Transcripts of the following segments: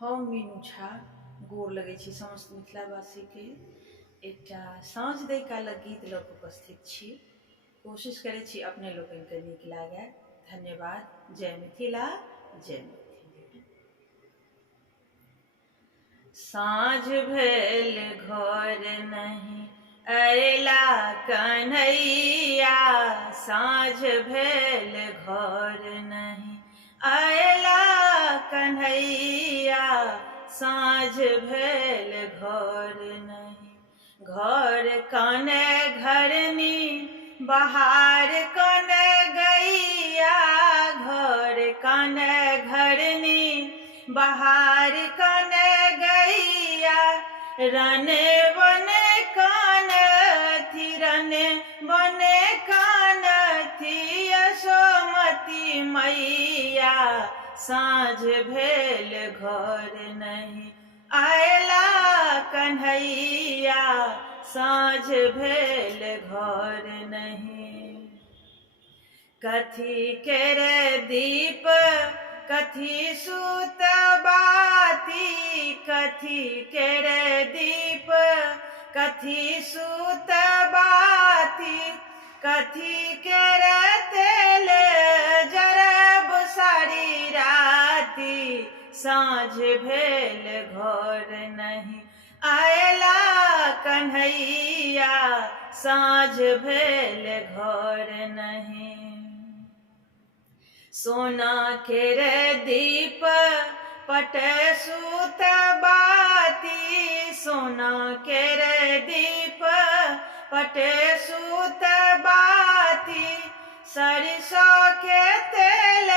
हम मीनू झा गोर लगै छी समस्त मिथिलावासी के। एकटा साँझ दै कालक गीत लऽ कऽ उपस्थित छी। कोशिश करै छी अपने लोकनि के नीक लागै। धन्यवाद। जय मिथिला, जय मिथिला। साँझ भेल घर नहीं अयला कन्हैया, साँझ भेल घर नहीं अयला कन्हैया, साँझ भेल घर नहीं। घर कने घरनी बाहर कने गैया, घर कने घरनी बाहर कने गैया, रने बने कान थी, रने बने कान थी यशोमती मैया, साँझ भेल घर नहीं अयला कन्हैया, साँझ भेल घर नहीं। कथी केरे दीप कथी सूत बाती, कथी केरे दीप कथी सूत बाती, कथी केरे तेल जरब सारी राती, साँझ भेल घर नहीं अयला कन्हैया, साँझ भेल घर नहीं। सोना केरे दीप पटे सूत बाती, सोना केरे दीप पटे सूत बाती, सरसों के तेल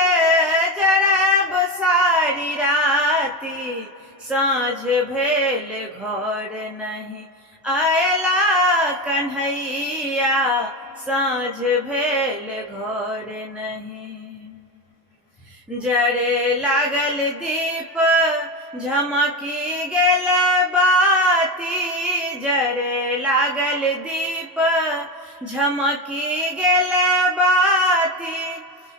जरब सारी राती, साँझ भेल घर नहीं अयला कन्हैया, साँझ भेल घर नहीं। जरे लागल दीप झमकी गेल बाती, जरे लागल दीप झमकी गेल बाती,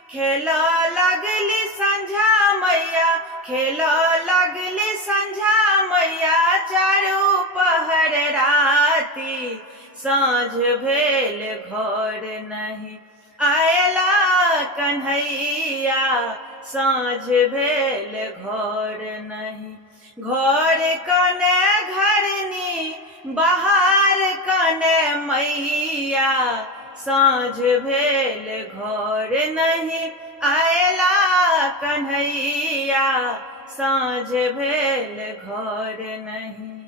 खेलो लगली संझा मैया, खेलो लगली संझा मैया, चारू पहर राती, साँझ भेल घर नहीं अयला कन्हैया, साँझ भेल घर नहीं। घर कने घरनी बाहर कने मैया, साँझ भेल घर नहीं अयला कन्हैया, साँझ भेल घर नहीं।